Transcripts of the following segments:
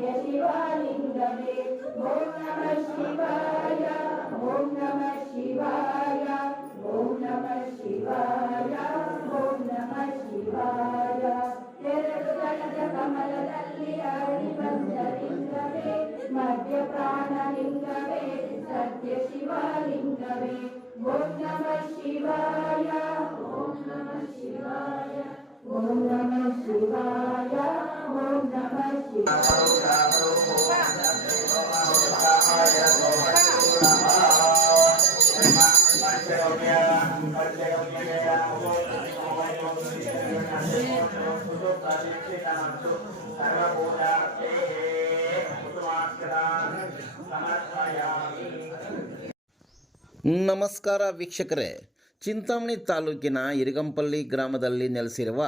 सत्य शिवलिंगवे ओम नमः शिवाय ओम नमः शिवाय ओम नमः शिवाय ओम नमः शिवाय ಎರಡು ದಳದ ಕಮಲದಲ್ಲಿ ಅರಳಿಬಂದ ಲಿಂಗವೇ ಮಧ್ಯ ಪ್ರಾಣಲಿಂಗವೇ ಸತ್ಯ ಶಿವಲಿಂಗವೇ ಓಂ ನಮಃ ಶಿವಾಯ ಓಂ ನಮಃ ಶಿವಾಯ ಓಂ ನಮಃ ಶಿವಾಯ ಓಂ ನಮಃ ನಮಸ್ಕಾರ ವೀಕ್ಷಕರೇ, ಚಿಂತಾಮಣಿ ತಾಲೂಕಿನ ಇರಿಗಂಪಲ್ಲಿ ಗ್ರಾಮದಲ್ಲಿ ನೆಲೆಸಿರುವ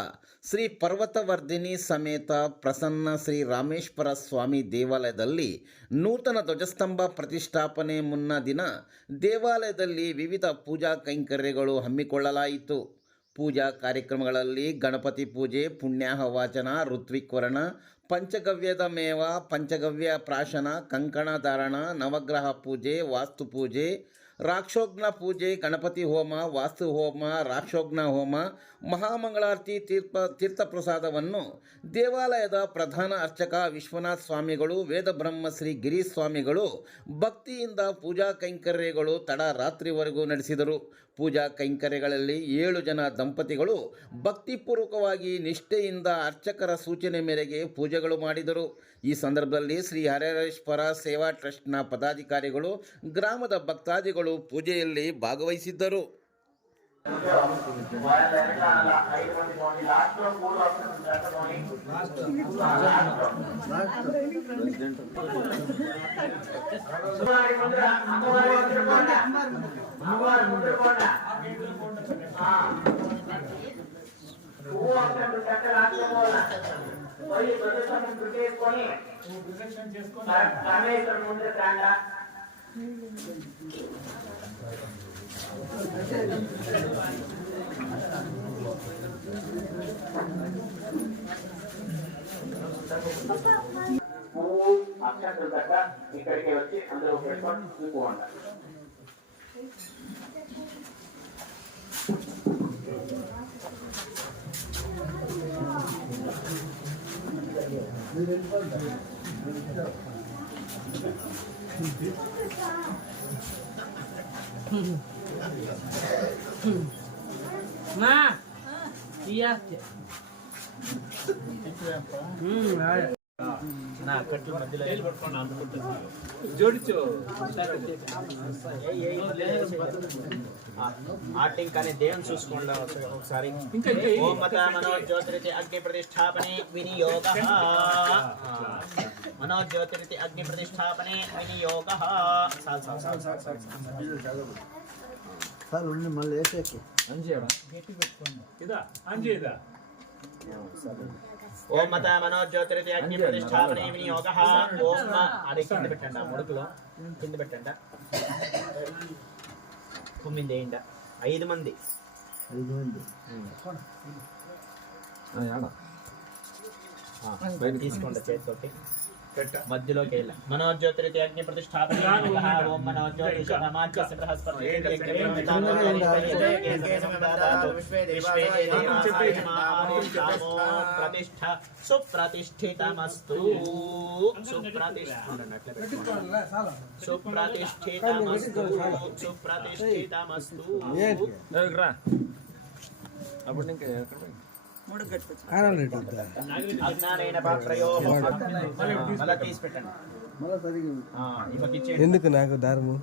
ಶ್ರೀ ಪರ್ವತವರ್ಧಿನಿ ಸಮೇತ ಪ್ರಸನ್ನ ಶ್ರೀ ರಾಮೇಶ್ವರ ಸ್ವಾಮಿ ದೇವಾಲಯದಲ್ಲಿ ನೂತನ ಧ್ವಜಸ್ತಂಭ ಪ್ರತಿಷ್ಠಾಪನೆ ಮುನ್ನ ದಿನ ದೇವಾಲಯದಲ್ಲಿ ವಿವಿಧ ಪೂಜಾ ಕೈಂಕರ್ಯಗಳು ಹಮ್ಮಿಕೊಳ್ಳಲಾಯಿತು. ಪೂಜಾ ಕಾರ್ಯಕ್ರಮಗಳಲ್ಲಿ ಗಣಪತಿ ಪೂಜೆ, ಪುಣ್ಯಾಹ ವಾಚನ, ಋತ್ವಿಕ್ವರಣ, ಪಂಚಗವ್ಯದ ಮೇವ, ಪಂಚಗವ್ಯ ಪ್ರಾಶನ, ಕಂಕಣ ಧಾರಣ, ನವಗ್ರಹ ಪೂಜೆ, ವಾಸ್ತು ಪೂಜೆ, ರಾಕ್ಷೋಘ್ನ ಪೂಜೆ, ಗಣಪತಿ ಹೋಮ, ವಾಸ್ತು ಹೋಮ, ರಾಕ್ಷೋಘ್ನ ಹೋಮ, ಮಹಾಮಂಗಳಾರತಿ, ತೀರ್ಥಪ್ರಸಾದವನ್ನು ದೇವಾಲಯದ ಪ್ರಧಾನ ಅರ್ಚಕ ವಿಶ್ವನಾಥ ಸ್ವಾಮಿಗಳು, ವೇದ ಬ್ರಹ್ಮ ಶ್ರೀ ಗಿರೀಶ್ ಸ್ವಾಮಿಗಳು ಭಕ್ತಿಯಿಂದ ಪೂಜಾ ಕೈಂಕರ್ಯಗಳು ತಡರಾತ್ರಿವರೆಗೂ ನಡೆಸಿದರು. ಪೂಜಾ ಕೈಂಕರ್ಯಗಳಲ್ಲಿ 7 ಜನ ದಂಪತಿಗಳು ಭಕ್ತಿಪೂರ್ವಕವಾಗಿ ನಿಷ್ಠೆಯಿಂದ ಅರ್ಚಕರ ಸೂಚನೆ ಮೇರೆಗೆ ಪೂಜೆಗಳು ಮಾಡಿದರು. ಈ ಸಂದರ್ಭದಲ್ಲಿ ಶ್ರೀ ಹರೇಶ್ವರ ಸೇವಾ ಟ್ರಸ್ಟ್ನ ಪದಾಧಿಕಾರಿಗಳು, ಗ್ರಾಮದ ಭಕ್ತಾದಿಗಳು ಪೂಜೆಯಲ್ಲಿ ಭಾಗವಹಿಸಿದ್ದರು. అక్షంతలు దగ్గర ఇక్కడికి వచ్చి అందరూ పెట్టుకొని చూసుకోండి. మా నా కట్లు మధ్యలో జోడించు ఆటింగ్ కానీ దేవుని చూసుకోండి ఒకసారి. ఓం మతా మనోజ్యోతిరితి అగ్ని ప్రతిష్టాపనే వినియోగ, మనోజ్యోతిరితి అగ్ని ప్రతిష్టాపనే వినియోగ. మళ్ళీ వేసేకి ఓం మత మనోజ్యోతిరితి అగ్ని ప్రతిష్టాపనే వినియోగ. ఓం అది కింద పెట్టండి, ముడుకులో కింద పెట్టండి. 9 అయిందా? 5 మంది తీసుకోండి చేతితోటి మధ్యలోకి వెళ్ళా. మనోజ్యోతిరితి అగ్ని ప్రతిష్టాపనే ఓం మనోజ్యోతి సమాజ్యస్య బృహస్పతి ప్రతిష్ఠ సుప్రతిష్ఠితమస్తు సుప్రతిష్ఠితమస్తు సుప్రతిష్ఠితమస్తు. అప్పుడు ఇంకా ఎందుకు నాకు దారము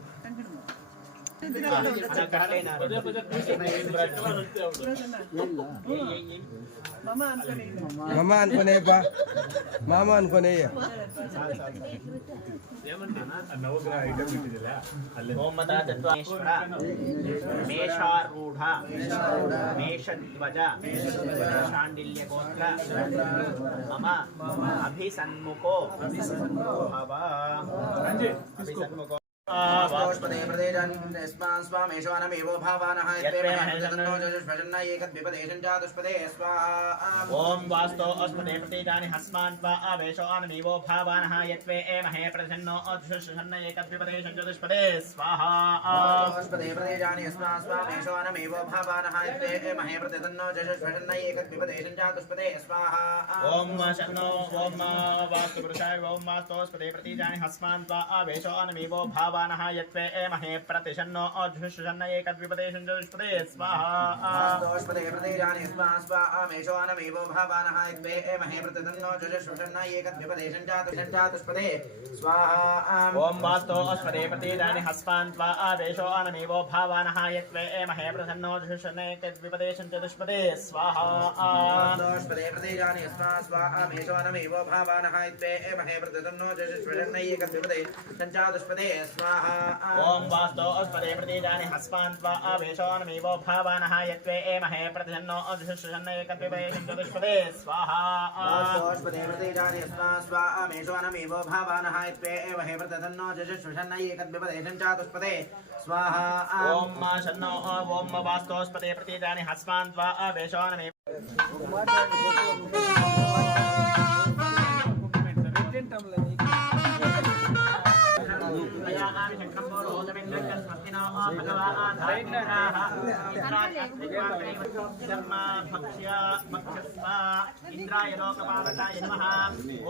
మామ అనుకునే మామ అనుకునే మేషారూఢ మేషధ్వజ శాండిల్యగోత్ర మమ అభిసన్ముఖో భవ. అభిసన్ముఖో वाष्पदे प्रदेशन् स्मान् स्वामेशवानमेवो भावानः यत्वे महन्तन्नो जजुष्वजन्न एकद्विपदेशं चातुष्पदे स्वाहा ॐ वास्तो अस्पदे प्रतीतानि हस्मान् त्वा आवेशो आनमेवो भावानः यत्वे महे प्रसन्नो अजुष्वजन्न एकद्विपदेशं चातुष्पदे स्वाहा अस्पदे प्रदेशानि हस्मान् स्वामेशो आनमेवो भावानः यत्वे महे प्रसन्नो जजुष्वजन्न एकद्विपदेशं चातुष्पदे स्वाहा ॐ शन्नो ॐ वास्तु पुरुषाय ॐ वास्तो अस्पदे प्रतीतानि हस्मान् त्वा आवेशो आनमेवो भावानः यत्वे महे प्रतिशन्नो अजुष्वजन्न एकद्विपदेशं चातुष्पदे स्वाहा दोष्पदे प्रदेशानि हस्मान् स्वामेशो आनमेवो भावानः यत्वे महे प्रतिशन्नो अजुष्वजन्न एकद्विपदेशं चातुष्पदे स्वाहा ॐ वास्तो अस्पदे प्रतीतानि हस्मान् त्वा आवेशो आनमेवो भावानः यत्वे महे प्रसन्नो अजुष्वजन्न एकद्विपदेशं चातुष्पदे स्वाहा दोष्पदे प्रदेशानि हस्मान् स्वामेशो आनमेवो भावानः यत्वे महे प्रतिशन्नो अजुष्वजन्न एकद्विपदेशं चातुष्पदे स्वाहा ॐ वास्तो अस्पदे प्रतीतानि हस्मान् त्वा आवेशो आनमेवो भावानः यत्वे महे प्रतिशन्नो अजुष्वजन्न एकद्विपदेशं चातुष्पदे स्वाहा अस्पदे प्रतीतानि हस्मान् स्वामेशो आनमेवो भावानः यत्वे महे प्रतिशन्नो अजुष्वजन्न एकद्विपदेशं चातुष्पदे स्वाहा ॐ शन्नो ॐ वास्तो अस्पदे प्रतीतानि हस्मान् त्वा आवेशो आनमेवो इंद्राय लोकपालकाय नमः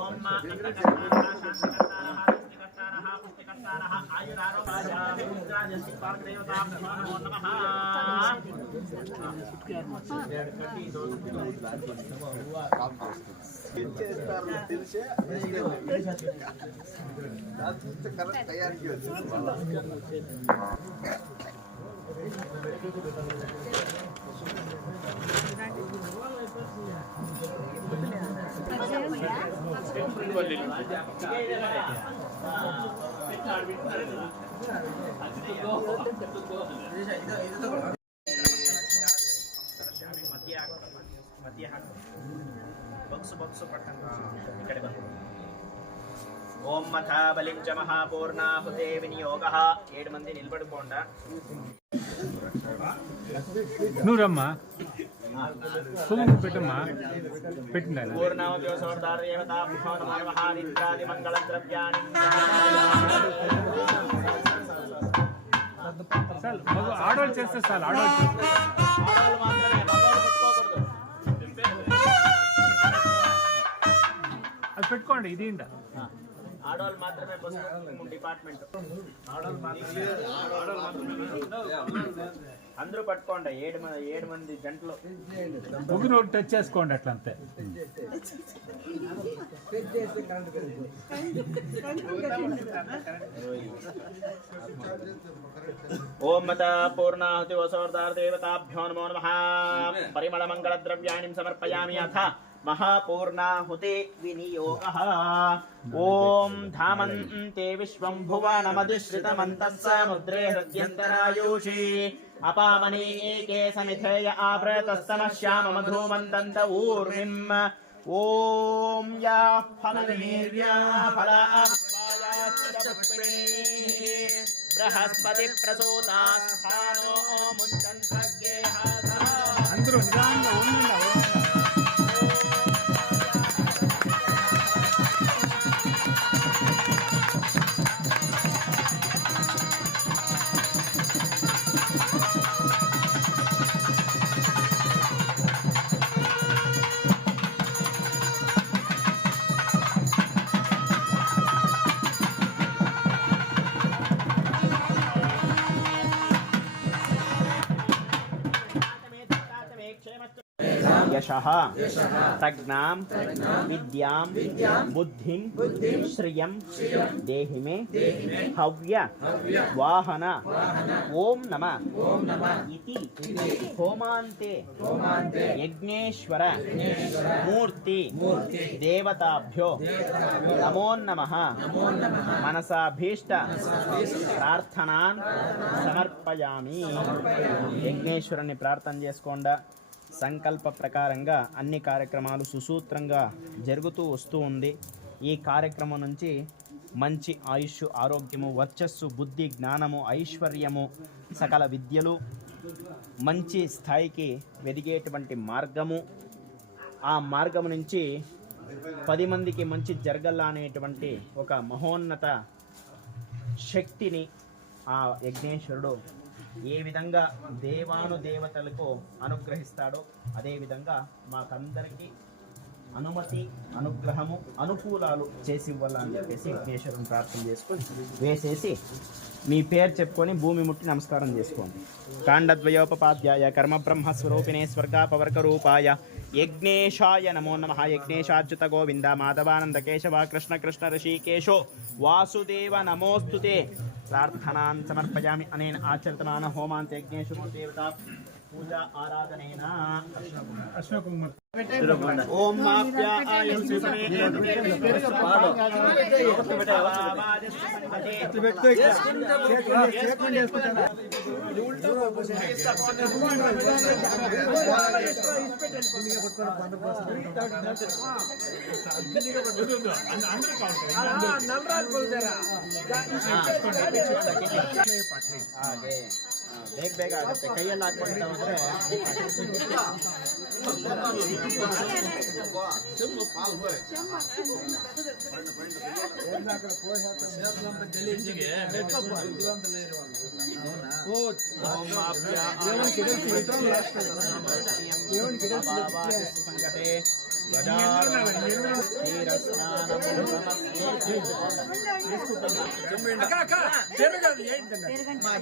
ओम पुष्टिकर्तारः आयुरारोग्याय इंद्राय देवताभ्यो नमः ओम मथा बलिं च महापूर्णाहुते विनियोगः 7 మంది నిలబడుకోండా నూరమ్మ కుంకుమ పెట్టమ్మా పెట్టిందా పూర్ణావతి సోర్దార దేవతాభ్యో నమః ఇంద్రాది మంగళ ద్రవ్యాణి సార్ మగ ఆడోళ్ళు చేస్తే సార్ ఆడోళ్ళు మాత్రమే మగవాళ్ళు పెట్టుకోకూడదు అది పెట్టుకోండి ఇది ఇంట ఆడవాళ్ళు మాత్రమే పసుపు డిపార్ట్మెంట్ అందరూ పట్టుకోండి 7 మంది జంటలు ముగ్గురు టచ్ చేసుకోండి అట్లా అంతే ఓం మత పూర్ణాహుతి వసోర్దార దేవతాభ్యో నమో నమః పరిమళ మంగళ ద్రవ్యాణి సమర్పయామి అథ महापूर्णाहुते विनियोगः ओम धामन्ते विश्वं भुवनमधिश्रितमन्तः समुद्रे हृद्यन्तरायुषि अपामनी एके समिथेय आवृतस्तमश्याम मधुमन्दन्त ऊर्मिम् ओम या फलवीर्या फलाप्पायाश्चपुष्पिणी बृहस्पति प्रसूतास्थानो मुञ्चन्त्रज्ञेः అందరూ నిదానంగా ఉండిలా यशः प्रज्ञां विद्यां बुद्धिं श्रियं देहि मे हव्य वाहन ओम नमः इति होमान्ते यज्ञेश्वर मूर्ति देवताभ्यो नमो नमः मनसाभीष्ट प्रार्थनान् समर्पयामि यज्ञेश्वरुनि प्रार्थన చేసుకోండా సంకల్ప ప్రకారంగా అన్ని కార్యక్రమాలు సుసూత్రంగా జరుగుతూ వస్తూ ఉంది. ఈ కార్యక్రమం నుంచి మంచి ఆయుష్, ఆరోగ్యము, వర్చస్సు, బుద్ధి, జ్ఞానము, ఐశ్వర్యము, సకల విద్యలు, మంచి స్థాయికి ఎదిగేటువంటి మార్గము, ఆ మార్గం నుంచి 10 మందికి మంచి జరగల్లా అనేటువంటి ఒక మహోన్నత శక్తిని ఆ యజ్ఞేశ్వరుడు ఏ విధంగా దేవానుదేవతలకు అనుగ్రహిస్తాడో అదేవిధంగా మాకందరికీ అనుమతి, అనుగ్రహము, అనుకూలాలు చేసి ఇవ్వాలని చెప్పేసి యజ్ఞేశ్వరుని ప్రార్థన చేసుకొని వేసేసి మీ పేరు చెప్పుకొని భూమి ముట్టి నమస్కారం చేసుకోండి. కాండద్వయోపపాధ్యాయ కర్మ బ్రహ్మస్వరూపిణే స్వర్గాపవర్గ రూపాయ యజ్ఞేశాయ నమో నమః. యజ్ఞేశాచ్యుత గోవింద మాధవానంద కేశవ కృష్ణ కృష్ణ ఋషికేశో వాసుదేవ నమోస్తుతే. ప్రార్థనాన్ సమర్పయామి. అనేన ఆచరితమాన హోమాంత యజ్ఞేశ్వరో దేవతా పూజా ఆరాధనేన ఓం మాప్యాయ ಬೇಗ ಬೇಗ ಆಗುತ್ತೆ. ಕೈಯಲ್ಲಿ ಹಾಕ್ಕೊಂಡ್ರೆ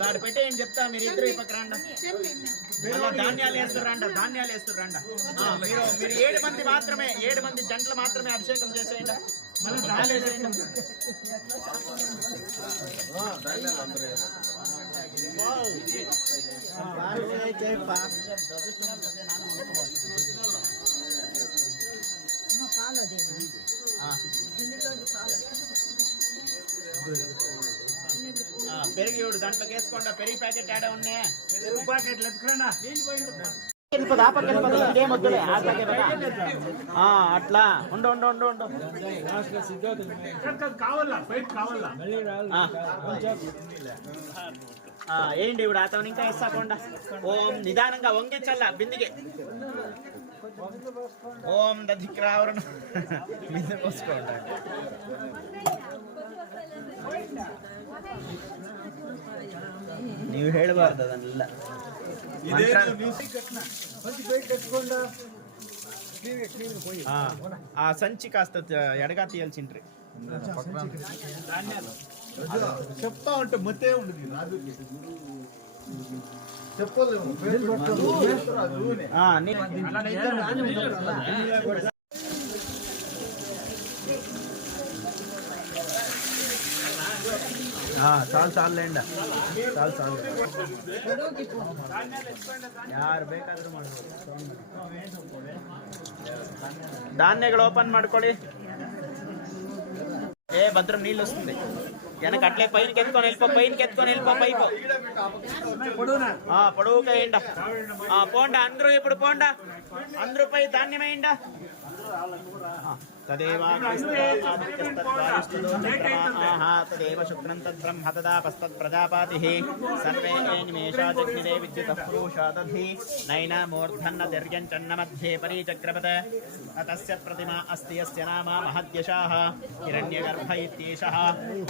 దాడి పెట్టి ఏం చెప్తా. మీరు ఇద్దరు పక్కన ధాన్యాలు వేస్తుర్రంట, ధాన్యాలు వేస్తుర్రంట. మీరు 7 మంది మాత్రమే, 7 మంది జంటలు మాత్రమే అభిషేకం చేసేయండి. పెరిగి 7 దాంట్లోకి వేసుకోండి. పెరిగి ప్యాకెట్ యాడ్ ఉన్నాయి. అట్లా ఉండు ఉండు ఉండు ఉండు. ఏంటి ఇప్పుడు అతను ఇంకా ఇస్తాకుండా. ఓం నిదానంగా వంగించల్ల బిందికి. ఓం దధిక్రావరణ బిందె పోసుకోండి. ನೀವು ಹೇಳಬಾರ್ದು ಅದನ್ನೆಲ್ಲ. ಆ ಸಂಚಿ ಕಾಸ್ತ ಎಡಗ తీయాల్సిండ్రి. చెప్తా ఉంటే మతే ఉండదు. చాలు చాలు లేంಡ, చాలు చాలు. ಯಾರು ಬೇಕಾದ್ರೂ ಮಾಡ್ಬೋದು. ಧಾನ್ಯಗಳು ఓపెన్ ಮಾಡ್ಕೊಳ್ಳಿ. భద్రం నీళ్ళు వస్తుంది. వెనక అట్లే పైనకి ఎత్తుకొని వెళ్ళిపో, పైనకి ఎత్తుకొని వెళ్ళిపో. పైపు పొడవుగా వేయండి. పోండా అందరూ, ఇప్పుడు పోండా అందరూ పై ధాన్యం వేయండి. తదేవ తదేవ శుక్రం తద్బ్రహ్మ తదాపస్తత్ ప్రజాపతిః సర్వే నిమేషా జగ్నిరే విద్యుతః పురుషా దధి నైన మూర్ధన్న దర్యంచన్న మధ్యే పరిచక్రపత. తస్య ప్రతిమా అస్తి యస్య నామ మహద్యశాః హిరణ్యగర్భ ఇత్యేషః.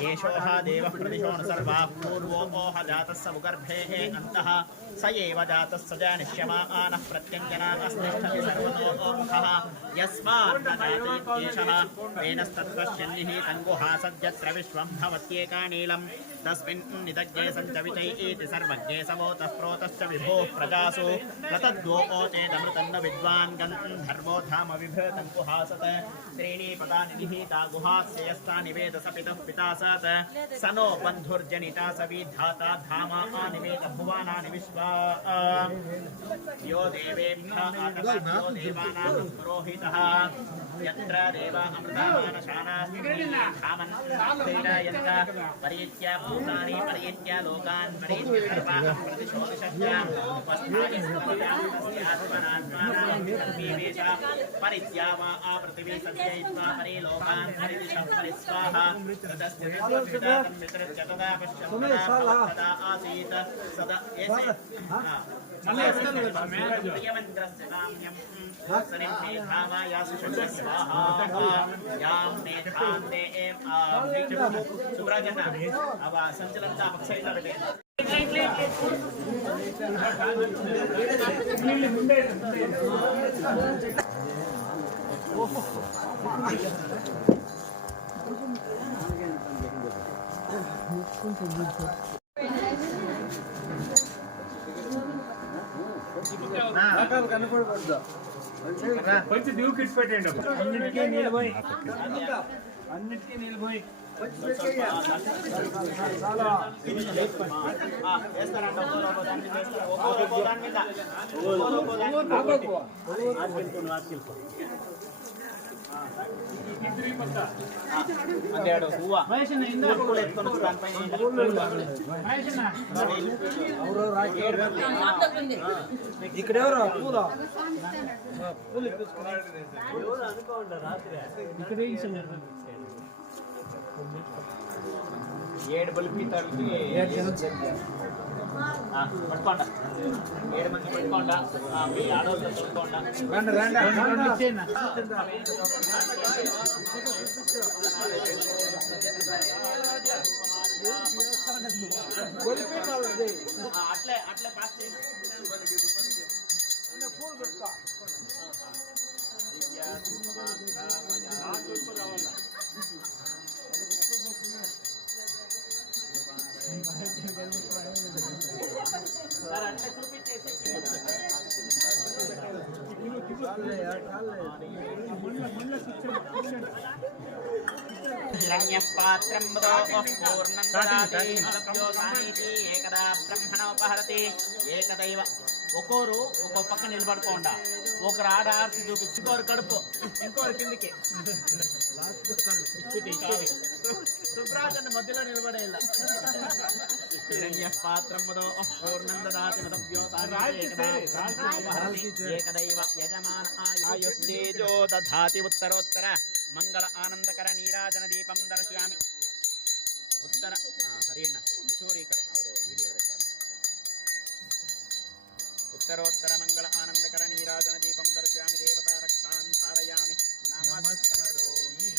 ఏషోః దేవః ప్రదిశోన సర్వాః పూర్వో ఓహ జాతస్స ముగర్భేః అంతః స ఏవ జాతస్స జానిష్యమానః ప్రత్యంజనా అస్తిష్ఠతి సర్వతో ముఖః యస్మాత్ జాతేత్యేషః వేనస్తత్వశ్యన్నిహితం గుహాసద్యత్ర విశ్వం భవత్యేకానీలం తస్మిన్ నిదగ్గే సంచవితై ఇతి సర్వజ్ఞే సమోతః ప్రోతశ్చ విభోః ప్రజాసు ప్రతద్వో ఓచేదమృతన్న విద్వాన్ గంధర్వో ధామ విభృతం గుహాసత్. త్రీణి పదాని నిహితా గుహాస్య యస్తాని వేద సపితః పితా సత్. స నో బంధుర్జనితా స విధాతా ధామ ఆనివేద భువాన దేవానాని విశ్వా यो देवेभ्यः आकाशो देवानां पुरोहितः यत्र देवा अमृतामानशानास्तीरायन्त पर्यत्य भूतानि पर्यत्य लोकान् पर्यत्य सर्वाः प्रतिशोधिशस्य वस्तायस्त्वयात्मनात्मानां परित्या वा आपृथिवी सत्ययित्वा परिलोकान् परिदिशः परिस्वाहा ततस्थितिर्वर्षितातं वितृज्य तदा पश्यन्तदा आसीत् सदा एसे కనపడకూడదు కొంచెం దిగు కిట్స్ పెట్టండి అన్నిటికీ నిలబోయి ఇక్కడ ఎవరు పూల ఏడు బలిపి తల్లికి పట్టుకోండి 7 మంది పట్టుకోండి మీ ఆడవాళ్ళతో పట్టుకోండి అట్లే అట్లే పాస్ పూలు పెట్టుకో हिरण्यपात्रं पूर्णं ददाति अदभ्योसानीति एकदा ब्रह्मणोपहरति एकदैव ఒక్కోరు ఒక్కో పక్క నిలబడుకోండా ఒకరు ఆడ ఆర్తి చూపించి ఇంకోరు కడుపు ఇంకోరు కిందికి శుభ్రాజన్ మధ్యలో నిలబడేలా హిరణ్య పాత్రం పూర్ణం దదాతి ఏకదైవ యజమాన ఆయుర్తేజో దధాతి ఉత్తరోత్తర మంగళ ఆనందకర నీరాజన దీపం దర్శయామి ఉత్తర హరిణ చూరి ఇక్కడ వీడియో రికార్డ్ उत्तरोत्तर मंगल आनंदकर नीराजन दीपं दर्शयामि देवता रक्षां धारयामि नमस्करोमि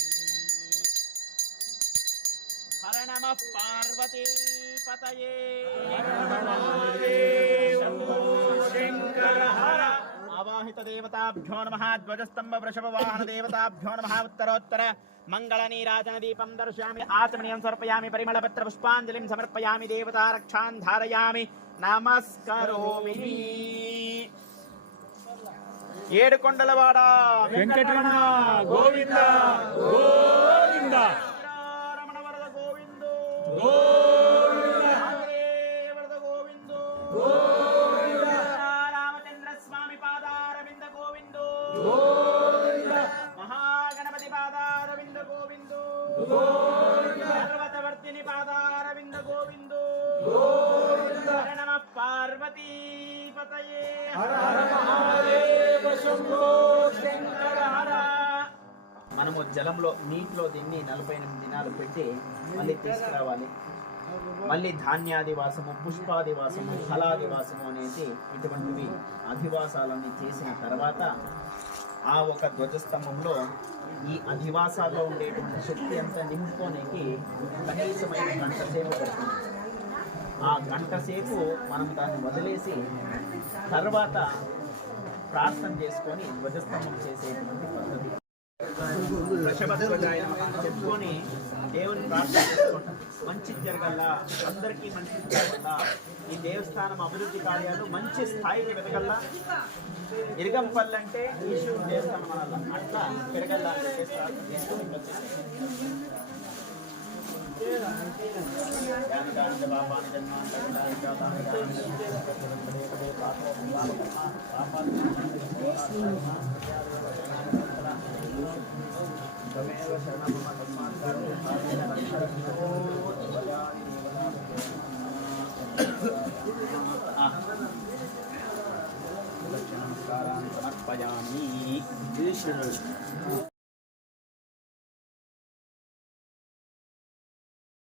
हर नमः पार्वती पतये शंकर हर आवाहित देवताभ्यो नमः ध्वजस्तंभ वृषभ वाहन देवताभ्यो नमः उत्तरोत्तर मंगल नीराजन दीपं दर्शयामि आचमनीयं समर्पयामि परिमलपत्र पुष्पांजलिं समर्पयामि देवता रक्षां धारयामि नमस्करोमि ఏడుకొండలవాడ వెంకటరమణ గోవింద గోవింద రమణ వరద గోవిందో గోవింద వరద గోవిందో గోవింద రామచంద్ర స్వామి పాదారవింద గోవిందో గోవింద మహాగణపతి పాదారవింద గోవిందో గోవింద పర్వతవర్తిని పాదారవింద గోవిందో గోవింద నమః పార్వతీ పతయే హర హర మహాదేవ శంభో శంకర హర. మనము జలంలో నీటిలో దీన్ని 48 దినాలు పెట్టి మళ్ళీ తీసుకురావాలి. మళ్ళీ ధాన్యాదివాసము, పుష్పాదివాసము, ఫలాదివాసము అనేది ఇటువంటివి అధివాసాలన్నీ చేసిన తర్వాత ఆ ఒక ధ్వజస్తంభంలో ఈ అధివాసాల్లో ఉండేటువంటి శక్తి అంతా నింపుకోనికి కనీసమైన గంట సేపు పడుతుంది. ఆ గంట సేపు మనం దాన్ని వదిలేసి తర్వాత ప్రార్థన చేసుకొని ధ్వజస్తంభం చేసేటువంటి పద్ధతి. వృషభధ్వజాయ నమః చెప్పుకొని దేవుని ప్రార్థన చేసుకుంటాం. మంచి జరగల్లా, అందరికీ మంచి జరగల్లా, ఈ దేవస్థానం అభివృద్ధి కార్యాలు మంచి స్థాయికి వెతగల్లా. ఇరగంపల్లి అంటే ఈశ్వరుడు దేవస్థానం అనాల, అట్లా పెరగల్లా అని చెప్పేసి ప్రార్థన చేసుకొని సమర్పయామి.